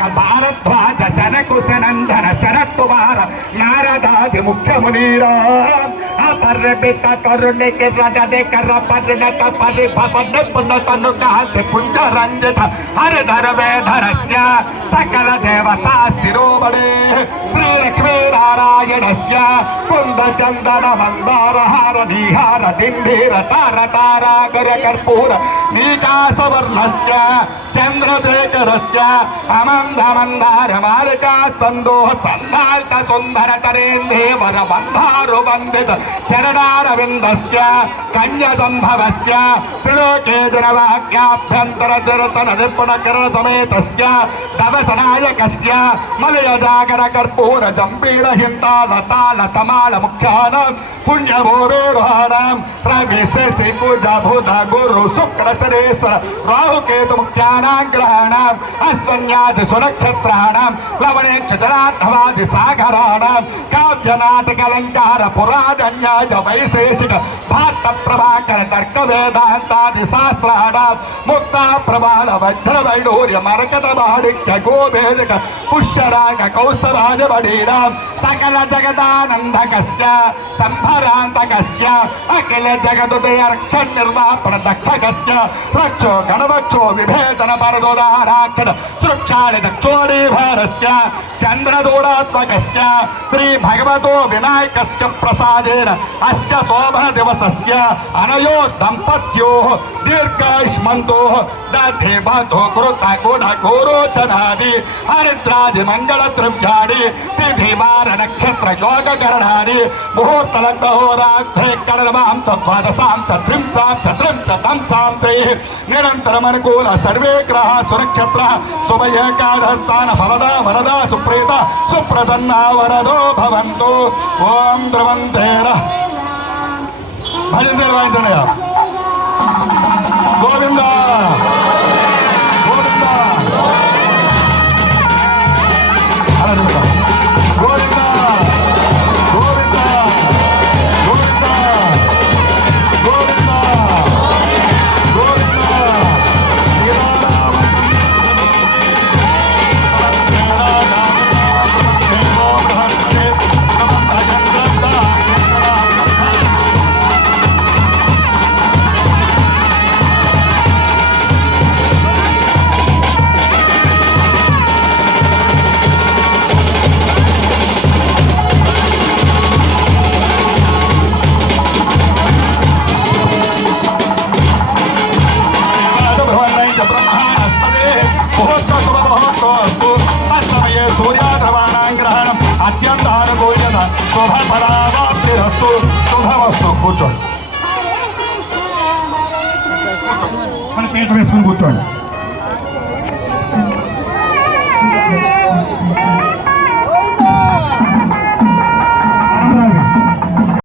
भारद्वाज जनकुशनंदन शरद कुमार नारदादि मुख्य मुनीरा अपर्पित करुणे के राजा दे कर परिणत परिभवन पुण्यतनुकांत पुंज रंजित हर धर्मेधरस्य सकल देवता शिरोमणि श्री लक्ष्मी नारायणस्य कुंद चंदन मंदार हार निहार दिंडीर तार तारागर कर्पूर नीचा सवर्णस्य चंद्रशेखरस्य अमंद मंदार मालिका संदोह संधाल्त सुंदर तरेन्देवर बंधारु बंदित चरणारविंदस्य कन्या संभवस्य त्रिलोके जनवाक्याभ्यंतर जरतन निपुण करण समेतस्य दवसनायकस्य मलय जागर कर्पूर जंबीर हिंताल ताल तमाल मुख्यानां पुण्यभूरोहाणां प्रवेशे पूजा भूत गुरु शुक्र शनेश्वर राहुकेतु मुख्यानां ग्रहाणां अश्वन्यादि सुनक्षत्राणां लवणेक्षजनार्धवादि सागराणां काव्यनाटकलंकार पुराणन्याय वैशेषिक भाट्ट प्रभाकर तर्क वेदांतादि शास्त्राणां मुक्ता प्रबाल वज्र वैडूर्य मरकत माणिक्य गोभेदक पुष्यराग कौस्तभाज वडीनां सकल जगदानंदकस्य संभरान्तकस्य अखिल जगदुदयर्क्षण निर्वापण दक्षकस्य रक्षो गणवक्षो विभेदन परदोदाराक्षण सुरक्षाणि दक्षोणी भारस्य चंद्रदूरात्मकस्य श्री भगवतो विनायकस्य प्रसादेन अस्य शोभन दिवसस्य अनयो दंपत्योः दीर्घायुष्मन्तोः दधे बधो कृत गुण गोरोचनादि हरिद्रादि मंगल द्रव्याणि तिथि वार नक्षत्र योग करणानि मुहूर्त लग्न होरात्रे कर्मां द्वादशां त्रिंशां त्रिंशतं सान्ते निरन्तरम् अनुकूल सर्वे ग्रहाः सुनक्षत्राः शुभयकादस्थान फलदा वरदा सुप्रीता सुप्रसन्ना वरदो भवन्तु ओम ध्रुवन्तेन भजन वाయించండి గోవింద గోవింద గోవింద గోవింద గోవింద గోవింద గోవింద అత్యంత అనుకూల్యత శుభ ఫలావాప్తిరస్తు శుభమస్తు కూర్చోండి మన పీట వేసుకుని కూర్చోండి